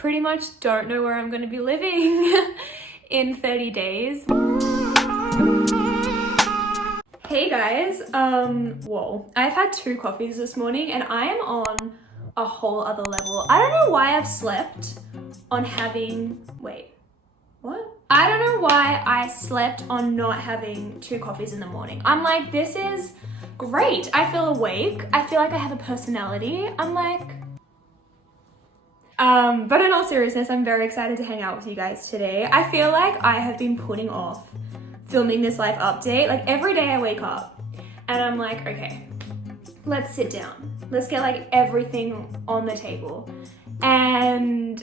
pretty much don't know where I'm going to be living in 30 days. Hey guys, whoa, I've had 2 coffees this morning and I am on a whole other level. I don't know why I've slept on having, wait, what? I don't know why I slept on not having 2 coffees in the morning. I'm like, this is great. I feel awake. I feel like I have a personality. I'm like, but in all seriousness, I'm very excited to hang out with you guys today. I feel like I have been putting off filming this life update. Like every day I wake up and I'm like, okay, let's sit down. Let's get like everything on the table. And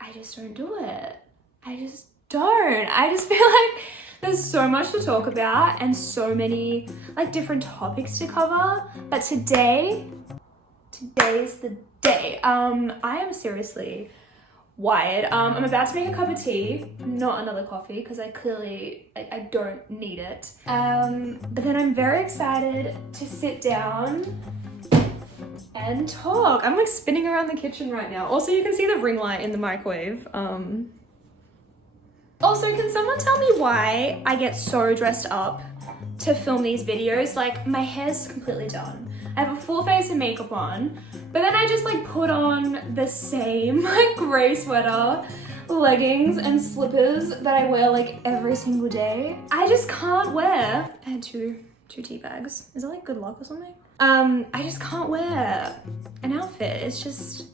I just don't do it. I just don't. I just feel like there's so much to talk about and so many like different topics to cover. But today's the day. I am seriously wired. I'm about to make a cup of tea, not another coffee, because I clearly, I don't need it. But then I'm very excited to sit down and talk. I'm like spinning around the kitchen right now. Also, you can see the ring light in the microwave. Also, can someone tell me why I get so dressed up to film these videos? Like my hair's completely done. I have a full face of makeup on, but then I just like put on the same like gray sweater, leggings and slippers that I wear like every single day. I just can't wear, I had two tea bags. Is that like good luck or something? I just can't wear an outfit. It's just,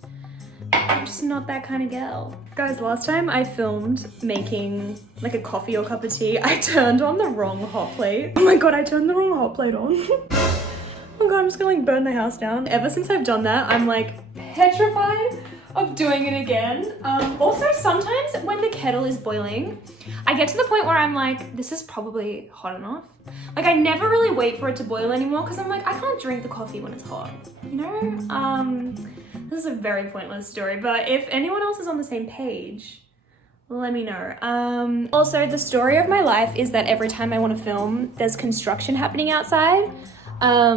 I'm just not that kind of girl. Guys, last time I filmed making like a coffee or cup of tea, I turned on the wrong hot plate. Oh my God, I turned the wrong hot plate on. Oh God, I'm just gonna like burn the house down. Ever since I've done that, I'm like petrified of doing it again. Also, sometimes when the kettle is boiling, I get to the point where I'm like, this is probably hot enough. Like I never really wait for it to boil anymore because I'm like, I can't drink the coffee when it's hot, you know? This is a very pointless story, but if anyone else is on the same page, let me know. Also, the story of my life is that every time I want to film, there's construction happening outside. I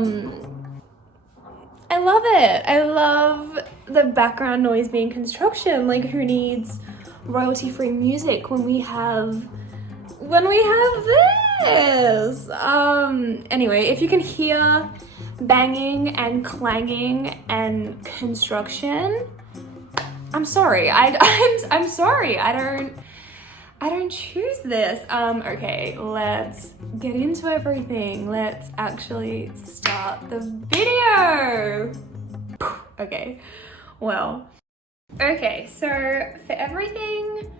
love it. I love the background noise being construction. Like who needs royalty-free music when we have this? Anyway, if you can hear banging and clanging and construction, I'm sorry. I'm sorry. I don't choose this. Okay, let's get into everything. Let's actually start the video. Okay, well, okay, so for everything,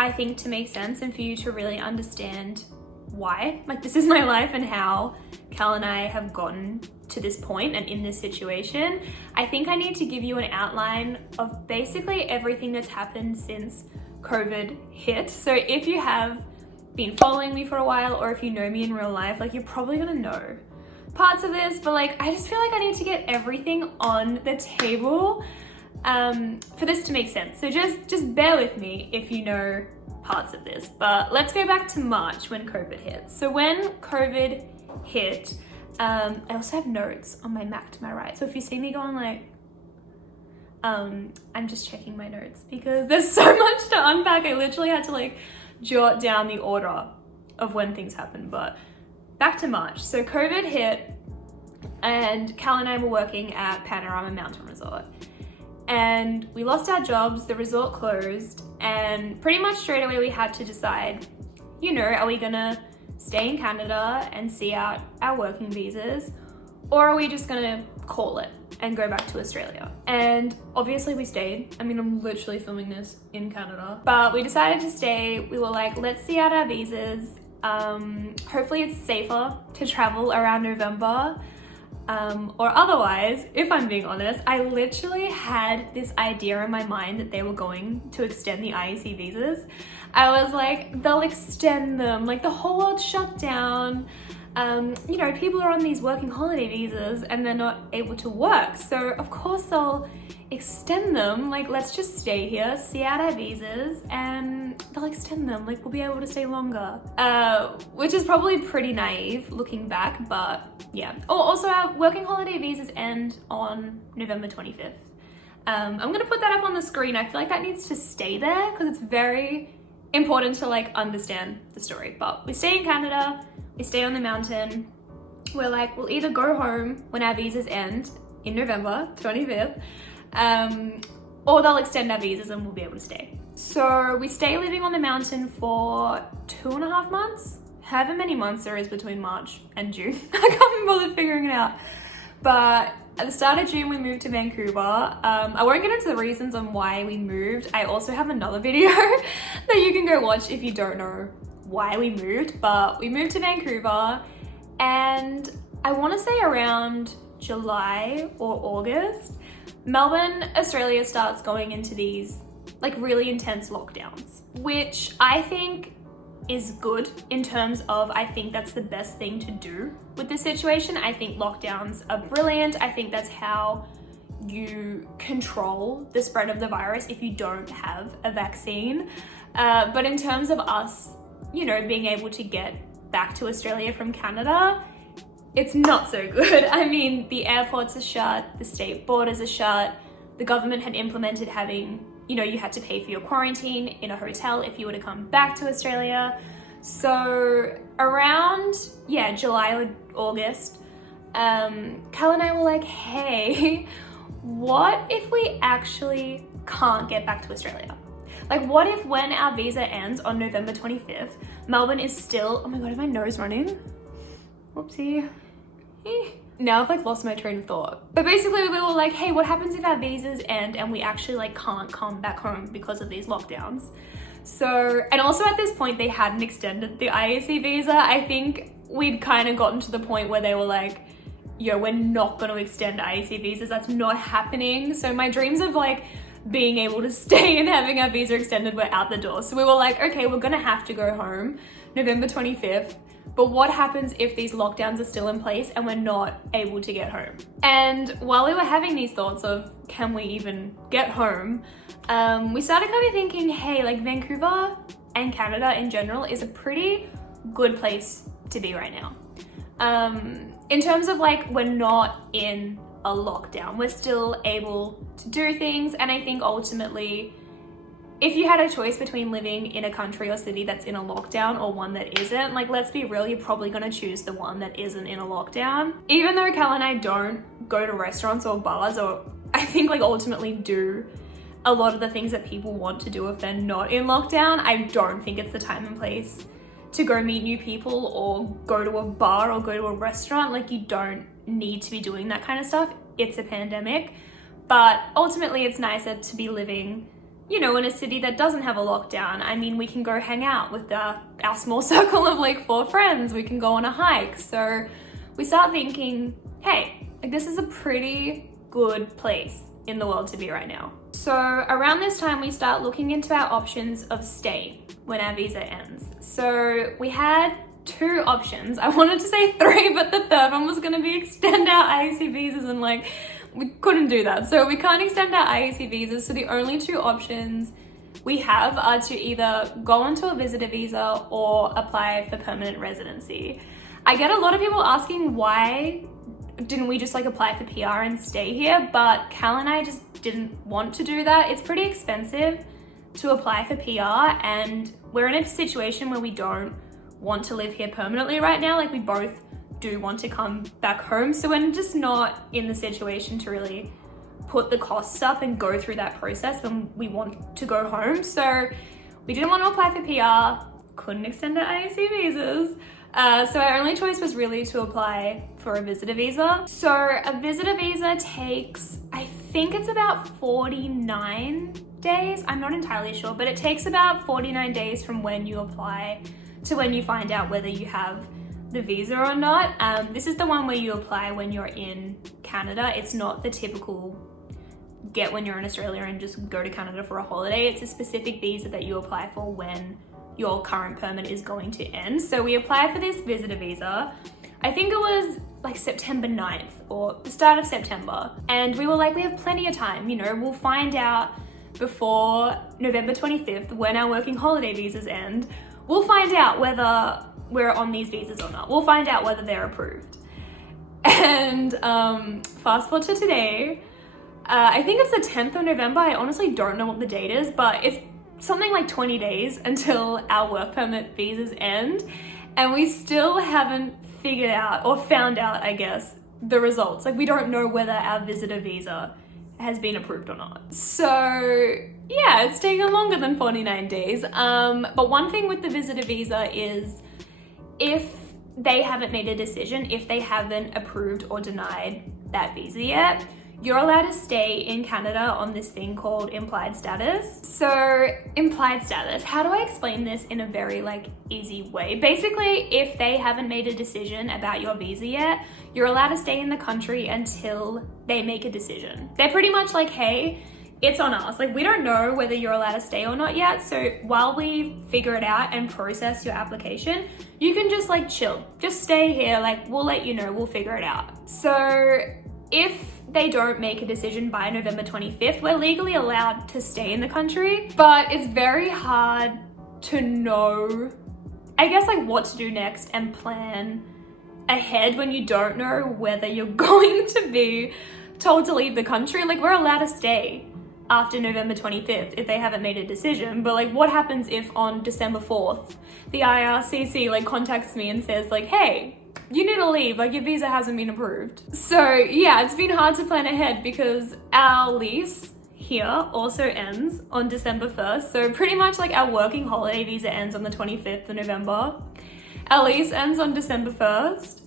I think to make sense and for you to really understand why, like this is my life and how Cal and I have gotten to this point and in this situation, I think I need to give you an outline of basically everything that's happened since COVID hit. So if you have been following me for a while or if you know me in real life, like you're probably gonna know parts of this, but like I just feel like I need to get everything on the table for this to make sense. So just bear with me if you know parts of this. But let's go back to March when COVID hit. So when COVID hit, I also have notes on my Mac to my right. So if you see me going like, I'm just checking my notes because there's so much to unpack. I literally had to like jot down the order of when things happened. But back to March. So COVID hit and Cal and I were working at Panorama Mountain Resort and we lost our jobs, the resort closed, and pretty much straight away we had to decide, you know, are we gonna stay in Canada and see out our working visas, or are we just gonna call it and go back to Australia? And obviously we stayed. I mean, I'm literally filming this in Canada, but we decided to stay. We were like, let's see out our visas. Hopefully it's safer to travel around November. Or otherwise, if I'm being honest, I literally had this idea in my mind that they were going to extend the IEC visas. I was like, they'll extend them, like the whole world shut down. You know, people are on these working holiday visas and they're not able to work. So of course they'll extend them. Like, let's just stay here, see out our visas, and they'll extend them. Like, we'll be able to stay longer. Which is probably pretty naive looking back, but yeah. Oh, also our working holiday visas end on November 25th. I'm gonna put that up on the screen. I feel like that needs to stay there because it's very important to like understand the story. But we stay in Canada, we stay on the mountain. We're like, we'll either go home when our visas end in November 25th, or they'll extend our visas and we'll be able to stay. So we stay living on the mountain for 2.5 months, however many months there is between March and June. I can't bother figuring it out. But at the start of June, we moved to Vancouver. I won't get into the reasons on why we moved. I also have another video that you can go watch if you don't know why we moved, but we moved to Vancouver, and I want to say around July or August, Melbourne, Australia starts going into these like really intense lockdowns, which I think is good in terms of, I think that's the best thing to do with this situation. I think lockdowns are brilliant. I think that's how you control the spread of the virus if you don't have a vaccine. But in terms of us, you know, being able to get back to Australia from Canada, it's not so good. I mean, the airports are shut, the state borders are shut. The government had implemented having, you know, you had to pay for your quarantine in a hotel if you were to come back to Australia. So around, July or August, Cal and I were like, hey, what if we actually can't get back to Australia? Like, what if when our visa ends on November 25th, Melbourne is still, oh my God, is my nose running? Whoopsie. Now I've like lost my train of thought. But basically we were like, hey, what happens if our visas end and we actually like can't come back home because of these lockdowns? So, and also at this point they hadn't extended the IEC visa. I think we'd kind of gotten to the point where they were like, yo, we're not going to extend IEC visas. That's not happening. So my dreams of like being able to stay and having our visa extended were out the door. So we were like, okay, we're going to have to go home November 25th. But what happens if these lockdowns are still in place and we're not able to get home? And while we were having these thoughts of, can we even get home? We started kind of thinking, hey, like Vancouver and Canada in general is a pretty good place to be right now. In terms of like, we're not in a lockdown, we're still able to do things. And I think ultimately, if you had a choice between living in a country or city that's in a lockdown or one that isn't, like, let's be real, you're probably gonna choose the one that isn't in a lockdown. Even though Cal and I don't go to restaurants or bars, or I think like ultimately do a lot of the things that people want to do if they're not in lockdown, I don't think it's the time and place to go meet new people or go to a bar or go to a restaurant. Like, you don't need to be doing that kind of stuff. It's a pandemic. But ultimately it's nicer to be living, you know, in a city that doesn't have a lockdown. I mean, we can go hang out with our small circle of like 4 friends. We can go on a hike. So we start thinking, hey, like this is a pretty good place in the world to be right now. So around this time, we start looking into our options of stay when our visa ends. So we had 2 options. I wanted to say 3, but the third one was gonna be extend our IEC visas, and like, we couldn't do that. So we can't extend our IEC visas. So the only 2 options we have are to either go onto a visitor visa or apply for permanent residency. I get a lot of people asking, why didn't we just like apply for PR and stay here? But Cal and I just didn't want to do that. It's pretty expensive to apply for PR, and we're in a situation where we don't want to live here permanently right now. Like, we both do want to come back home, so we're just not in the situation to really put the costs up and go through that process when we want to go home. So we didn't want to apply for PR, couldn't extend our IEC visas, so our only choice was really to apply for a visitor visa. So a visitor visa takes, I think it's about 49 days, I'm not entirely sure, but it takes about 49 days from when you apply to when you find out whether you have the visa or not. This is the one where you apply when you're in Canada. It's not the typical get when you're in Australia and just go to Canada for a holiday. It's a specific visa that you apply for when your current permit is going to end. So we applied for this visitor visa. I think it was like September 9th or the start of September. And we were like, we have plenty of time, you know, we'll find out before November 25th when our working holiday visas end. We'll find out whether we're on these visas or not. We'll find out whether they're approved. And fast forward to today, I think it's the 10th of November. I honestly don't know what the date is, but it's something like 20 days until our work permit visas end. And we still haven't figured out or found out, I guess, the results. Like, we don't know whether our visitor visa has been approved or not. So yeah, it's taken longer than 49 days. But one thing with the visitor visa is if they haven't made a decision, if they haven't approved or denied that visa yet, you're allowed to stay in Canada on this thing called implied status. So implied status, how do I explain this in a very easy way? Basically, if they haven't made a decision about your visa yet, you're allowed to stay in the country until they make a decision. They're pretty much like, hey, it's on us. We don't know whether you're allowed to stay or not yet. So while we figure it out and process your application, you can just chill, just stay here. We'll let you know, we'll figure it out. So if they don't make a decision by November 25th, we're legally allowed to stay in the country, but it's very hard to know, I guess, what to do next and plan ahead when you don't know whether you're going to be told to leave the country. We're allowed to stay after November 25th if they haven't made a decision, but what happens if on December 4th, the IRCC contacts me and says hey, you need to leave, your visa hasn't been approved. So yeah, it's been hard to plan ahead because our lease here also ends on December 1st. So pretty much our working holiday visa ends on the 25th of November. Our lease ends on December 1st.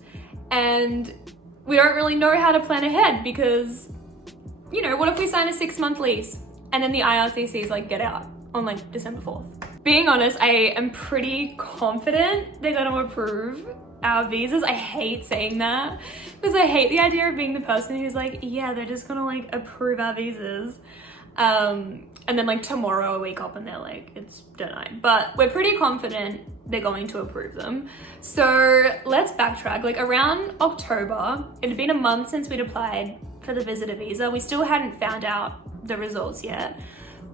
And we don't really know how to plan ahead because, what if we sign a 6-month lease and then the IRCC is get out on December 4th? Being honest, I am pretty confident they're gonna approve our visas. I hate saying that because I hate the idea of being the person who's yeah, they're just gonna approve our visas. And then tomorrow I wake up and they're it's denied. But we're pretty confident they're going to approve them. So let's backtrack. Around October, it had been a month since we'd applied for the visitor visa. We still hadn't found out the results yet.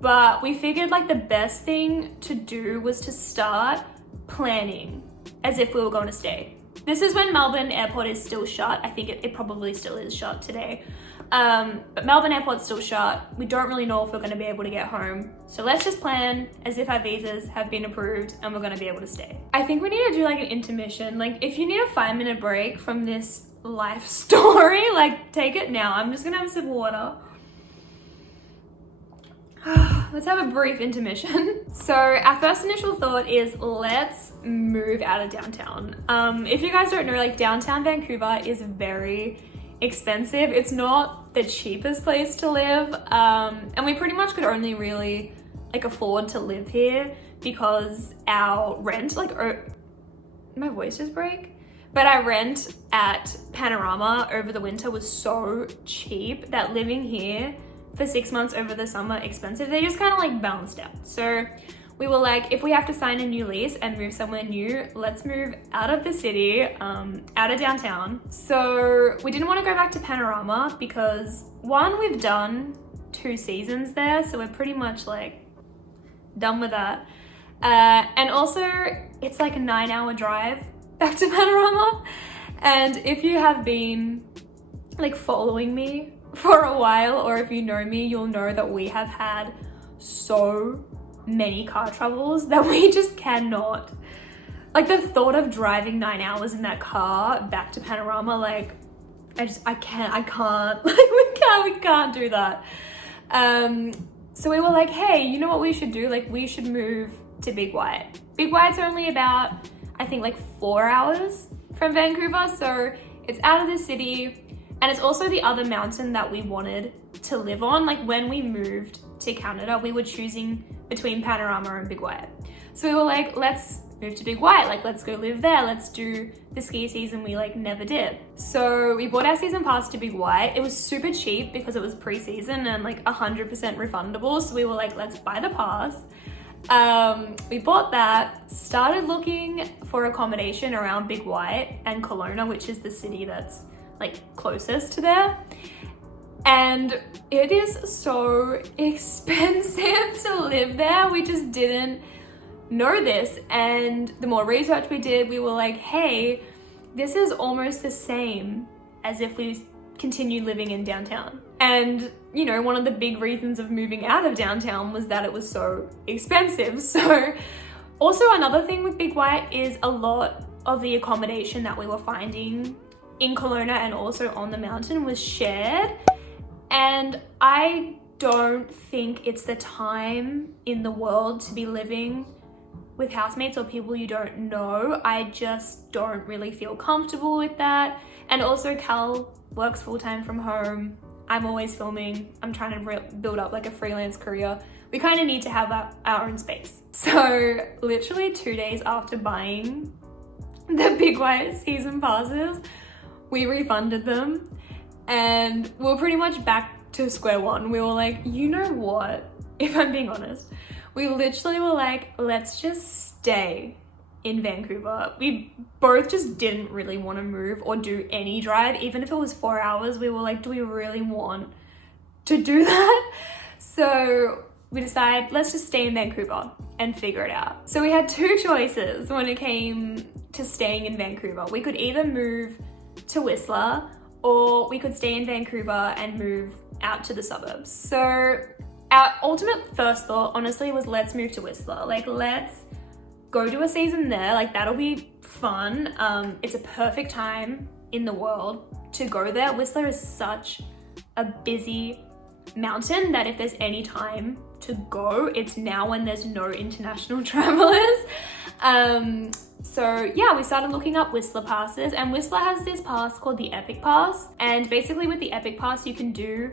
But we figured the best thing to do was to start planning as if we were going to stay. This is when Melbourne Airport is still shut. I think it probably still is shut today. But Melbourne Airport's still shut. We don't really know if we're going to be able to get home. So let's just plan as if our visas have been approved and we're going to be able to stay. I think we need to do an intermission. If you need a 5-minute break from this life story, take it now. I'm just going to have a sip of water. Let's have a brief intermission. So our first initial thought is let's move out of downtown. If you guys don't know, downtown Vancouver is very expensive. It's not the cheapest place to live. And we pretty much could only really afford to live here because our rent, my voice just break. But our rent at Panorama over the winter was so cheap that living here for 6 months over the summer expensive. They just kind of balanced out. So we were if we have to sign a new lease and move somewhere new, let's move out of the city, out of downtown. So we didn't want to go back to Panorama because one, we've done 2 seasons there, so we're pretty much done with that. And also it's a 9-hour drive back to Panorama. And if you have been following me for a while, or if you know me, you'll know that we have had so many car troubles that we just cannot, the thought of driving 9 hours in that car back to Panorama, I can't we can't do that. So we were hey, you know what we should do? We should move to Big White. Big White's only about, I think 4 hours from Vancouver, so it's out of the city. And it's also the other mountain that we wanted to live on. When we moved to Canada, we were choosing between Panorama and Big White. So we were let's move to Big White, let's go live there. Let's do the ski season we never did. So we bought our season pass to Big White. It was super cheap because it was pre-season and 100% refundable. So we were let's buy the pass. We bought that, started looking for accommodation around Big White and Kelowna, which is the city that's closest to there. And it is so expensive to live there. We just didn't know this. And the more research we did, we were hey, this is almost the same as if we continue living in downtown. And, you know, one of the big reasons of moving out of downtown was that it was so expensive. So also another thing with Big White is a lot of the accommodation that we were finding in Kelowna and also on the mountain was shared. And I don't think it's the time in the world to be living with housemates or people you don't know. I just don't really feel comfortable with that. And also Cal works full-time from home. I'm always filming. I'm trying to build up like a freelance career. We kind of need to have our own space. So literally 2 days after buying the Big White season passes, we refunded them and we're pretty much back to square one. We were like, you know what? If I'm being honest, we literally were like, let's just stay in Vancouver. We both just didn't really want to move or do any drive. Even if it was 4 hours, we were like, do we really want to do that? So we decided, let's just stay in Vancouver and figure it out. So we had two choices when it came to staying in Vancouver. We could either move to Whistler or we could stay in Vancouver and move out to the suburbs. So our ultimate first thought, honestly, was let's move to Whistler. Like, let's go do a season there. Like, that'll be fun. It's a perfect time in the world to go there. Whistler is such a busy mountain that if there's any time to go, it's now when there's no international travelers. So yeah, we started looking up Whistler passes, and Whistler has this pass called the Epic Pass. And basically with the Epic Pass, you can do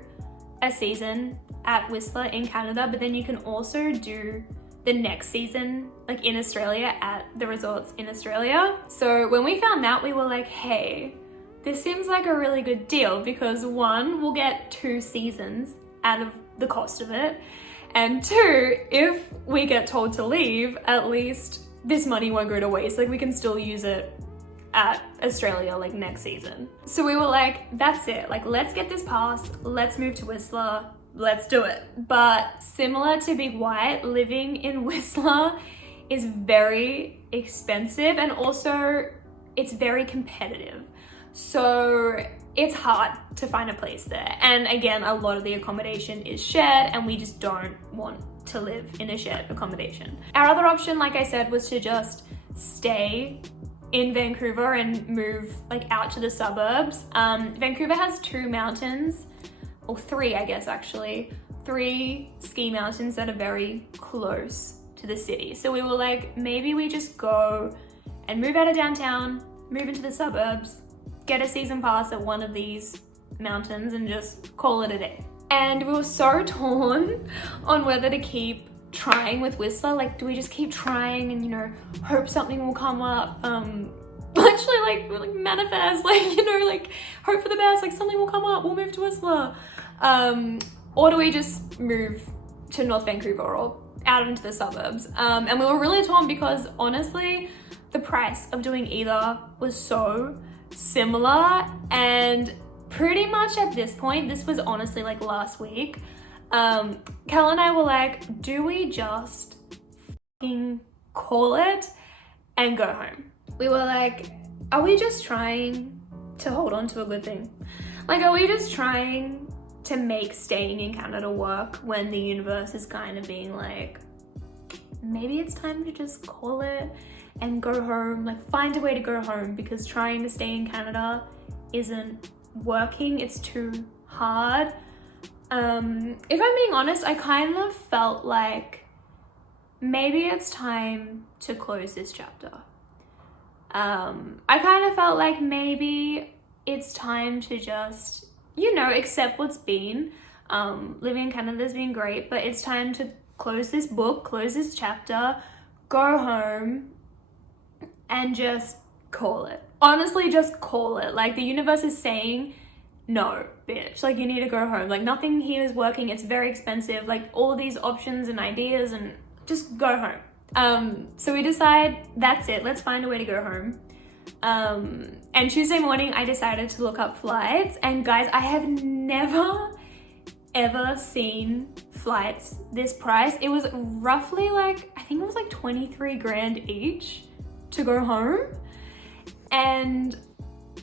a season at Whistler in Canada, but then you can also do the next season like in Australia at the resorts in Australia. So when we found that, we were like, hey, this seems like a really good deal because one, we'll get 2 seasons out of the cost of it. And 2, if we get told to leave, at least this money won't go to waste. Like, we can still use it at Australia like next season. So we were like, that's it. Like, let's get this pass. Let's move to Whistler. Let's do it. But similar to Big White, living in Whistler is very expensive and also it's very competitive. So it's hard to find a place there. And again, a lot of the accommodation is shared and we just don't want to live in a shared accommodation. Our other option, like I said, was to just stay in Vancouver and move like out to the suburbs. Vancouver has 2 mountains, or 3, I guess actually, 3 ski mountains that are very close to the city. So we were like, maybe we just go and move out of downtown, move into the suburbs, get a season pass at one of these mountains and just call it a day. And we were so torn on whether to keep trying with Whistler. Like, do we just keep trying and, you know, hope something will come up? Literally like manifest, like, you know, like hope for the best, like something will come up, we'll move to Whistler. Or do we just move to North Vancouver or out into the suburbs? And we were really torn because honestly, the price of doing either was so similar. And pretty much at this point, this was honestly like last week, Cal and I were like, do we just fucking call it and go home? We were like, are we just trying to hold on to a good thing? Like, are we just trying to make staying in Canada work when the universe is kind of being like, maybe it's time to just call it and go home, like find a way to go home, because trying to stay in Canada isn't working, it's too hard. If I'm being honest, I kind of felt like maybe it's time to close this chapter. I kind of felt like maybe it's time to just, you know, accept what's been. Living in Canada's been great, but it's time to close this book, close this chapter, go home and just call it. Honestly, just call it. Like, the universe is saying, no, bitch, like you need to go home. Like, nothing here is working. It's very expensive. Like, all of these options and ideas, and just go home. So we decide that's it. Let's find a way to go home. And Tuesday morning, I decided to look up flights. And guys, I have never, ever seen flights this price. It was roughly like, I think it was like 23 grand each to go home. And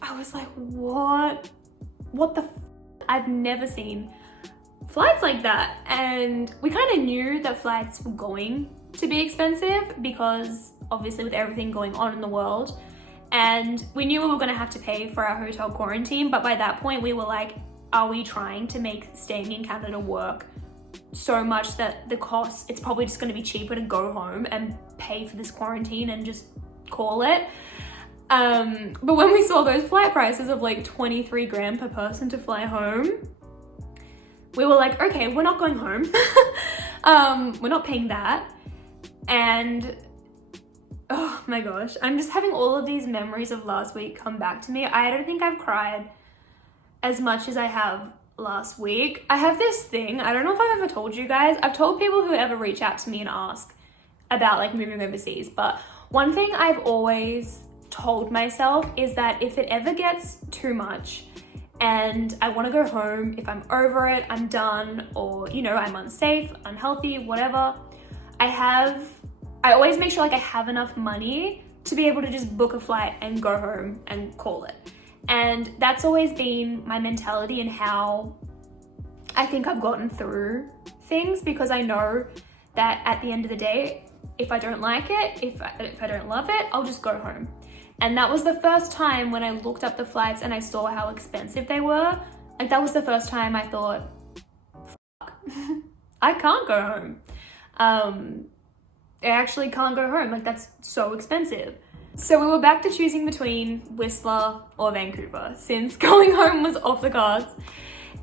I was like, what what the I've never seen flights like that. And we kind of knew that flights were going to be expensive because obviously with everything going on in the world, and we knew we were going to have to pay for our hotel quarantine. But by that point we were like, are we trying to make staying in Canada work so much that the cost, it's probably just going to be cheaper to go home and pay for this quarantine and just call it. But when we saw those flight prices of like 23 grand per person to fly home, we were like, okay, we're not going home. We're not paying that. And oh my gosh, I'm just having all of these memories of last week come back to me. I don't think I've cried as much as I have last week. I have this thing, I don't know if I've ever told you guys, I've told people who ever reach out to me and ask about like moving overseas, but one thing I've always told myself is that if it ever gets too much and I want to go home, if I'm over it, I'm done, or you know, I'm unsafe, unhealthy, whatever, I always make sure like I have enough money to be able to just book a flight and go home and call it. And that's always been my mentality and how I think I've gotten through things, because I know that at the end of the day, if I don't like it, if I don't love it, I'll just go home. And that was the first time when I looked up the flights and I saw how expensive they were. Like that was the first time I thought, fuck, I can't go home. I actually can't go home. Like that's so expensive. So we were back to choosing between Whistler or Vancouver since going home was off the cards.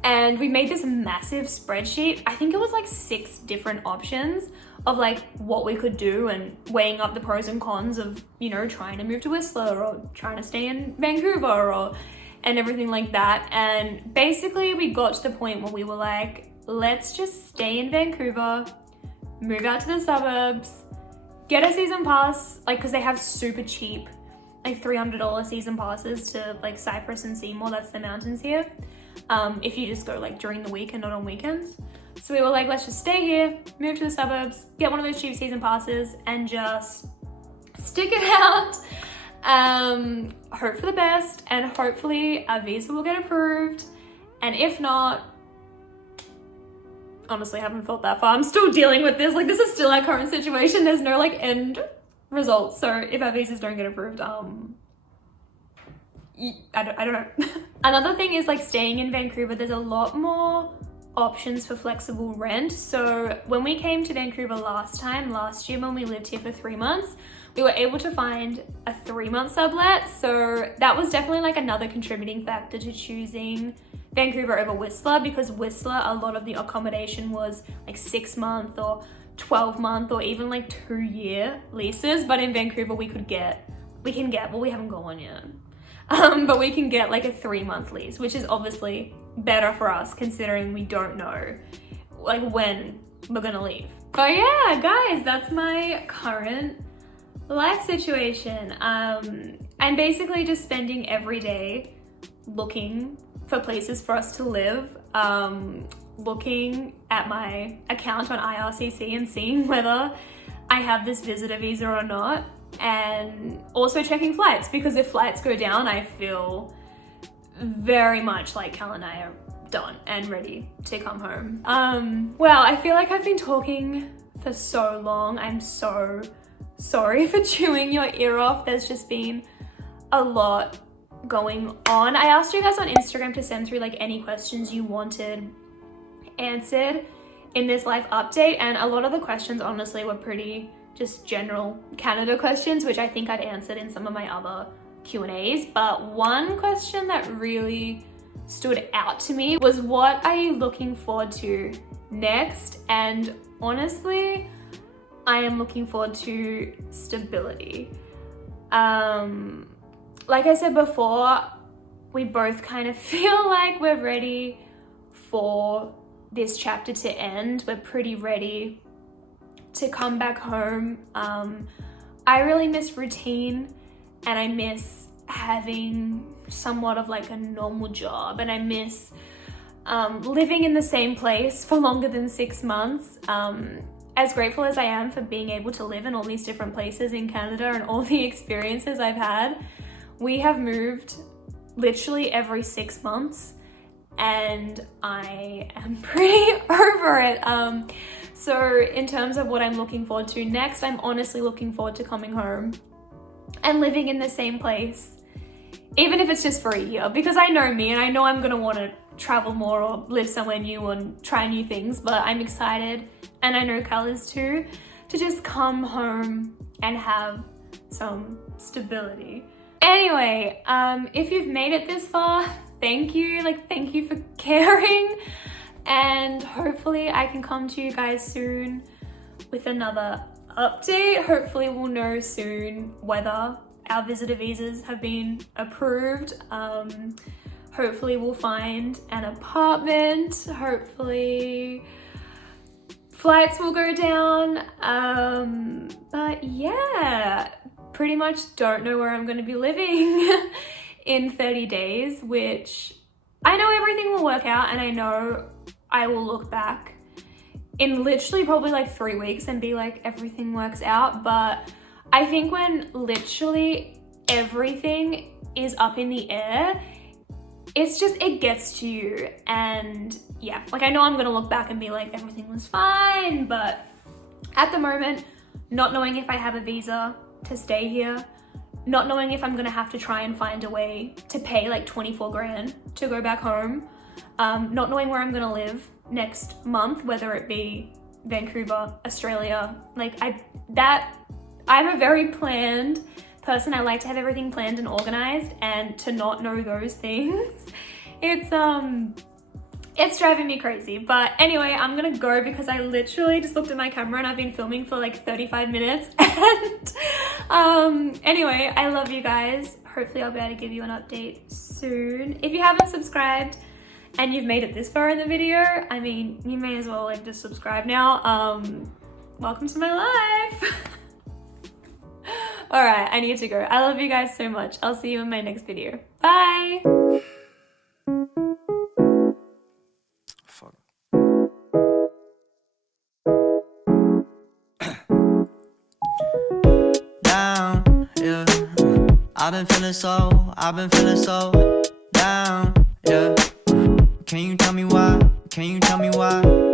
And we made this massive spreadsheet. I think it was like 6 different options of like what we could do and weighing up the pros and cons of, you know, trying to move to Whistler or trying to stay in Vancouver or and everything like that. And basically we got to the point where we were like, let's just stay in Vancouver, move out to the suburbs, get a season pass, like, because they have super cheap, like $300 season passes to like Cypress and Seymour, that's the mountains here. If you just go like during the week and not on weekends. So we were like, let's just stay here, move to the suburbs, get one of those cheap season passes and just stick it out. Hope for the best, and hopefully our visa will get approved. And if not, honestly, I haven't felt that far. I'm still dealing with this. Like, this is still our current situation. There's no like end results. So if our visas don't get approved, I don't know. Another thing is like staying in Vancouver, there's a lot more options for flexible rent. So when we came to Vancouver last year when we lived here for 3 months, we were able to find a 3-month sublet. So that was definitely like another contributing factor to choosing Vancouver over Whistler, because Whistler, a lot of the accommodation was like 6-month or 12-month or even like 2-year leases. But in Vancouver we can get, well, we haven't got one yet. But we can get like a 3-month lease, which is obviously better for us considering we don't know like when we're gonna leave. But yeah, guys, that's my current life situation. I'm basically just spending every day looking for places for us to live, looking at my account on IRCC and seeing whether I have this visitor visa or not, and also checking flights, because if flights go down, I feel very much like Cal and I are done and ready to come home. Well, I feel like I've been talking for so long. I'm so sorry for chewing your ear off. There's just been a lot going on. I asked you guys on Instagram to send through like any questions you wanted answered in this life update, and a lot of the questions honestly were pretty just general Canada questions, which I think I've answered in some of my other Q&As. But one question that really stood out to me was, what are you looking forward to next? And honestly, I am looking forward to stability. Like I said before, we both kind of feel like we're ready for this chapter to end. We're pretty ready to come back home. I really miss routine, and I miss having somewhat of like a normal job, and I miss living in the same place for longer than 6 months. As grateful as I am for being able to live in all these different places in Canada and all the experiences I've had, we have moved literally every 6 months, and I am pretty over it. So in terms of what I'm looking forward to next, I'm honestly looking forward to coming home and living in the same place, even if it's just for a year, because I know me and I know I'm gonna want to travel more or live somewhere new and try new things, but I'm excited, and I know Cal is too, to just come home and have some stability. Anyway, if you've made it this far, thank you. Thank you for caring, and hopefully I can come to you guys soon with another update. Hopefully we'll know soon whether our visitor visas have been approved. Hopefully we'll find an apartment. Hopefully flights will go down. But yeah, pretty much don't know where I'm gonna be living in 30 days, which I know everything will work out, and I know I will look back in literally probably like 3 weeks and be like, everything works out. But I think when literally everything is up in the air, it gets to you. And yeah, I know I'm gonna look back and be like, everything was fine, but at the moment, not knowing if I have a visa to stay here, not knowing if I'm gonna have to try and find a way to pay like 24 grand to go back home, not knowing where I'm gonna live next month, whether it be Vancouver, Australia, I'm a very planned person. I like to have everything planned and organized, and to not know those things, it's driving me crazy. But anyway, I'm gonna go because I literally just looked at my camera and I've been filming for like 35 minutes. And anyway, I love you guys. Hopefully I'll be able to give you an update soon. If you haven't subscribed and you've made it this far in the video, I mean, you may as well just subscribe now. Welcome to my life. All right, I need to go. I love you guys so much. I'll see you in my next video. Bye. Fuck. Down, yeah. I've been feeling so down, yeah. Can you tell me why?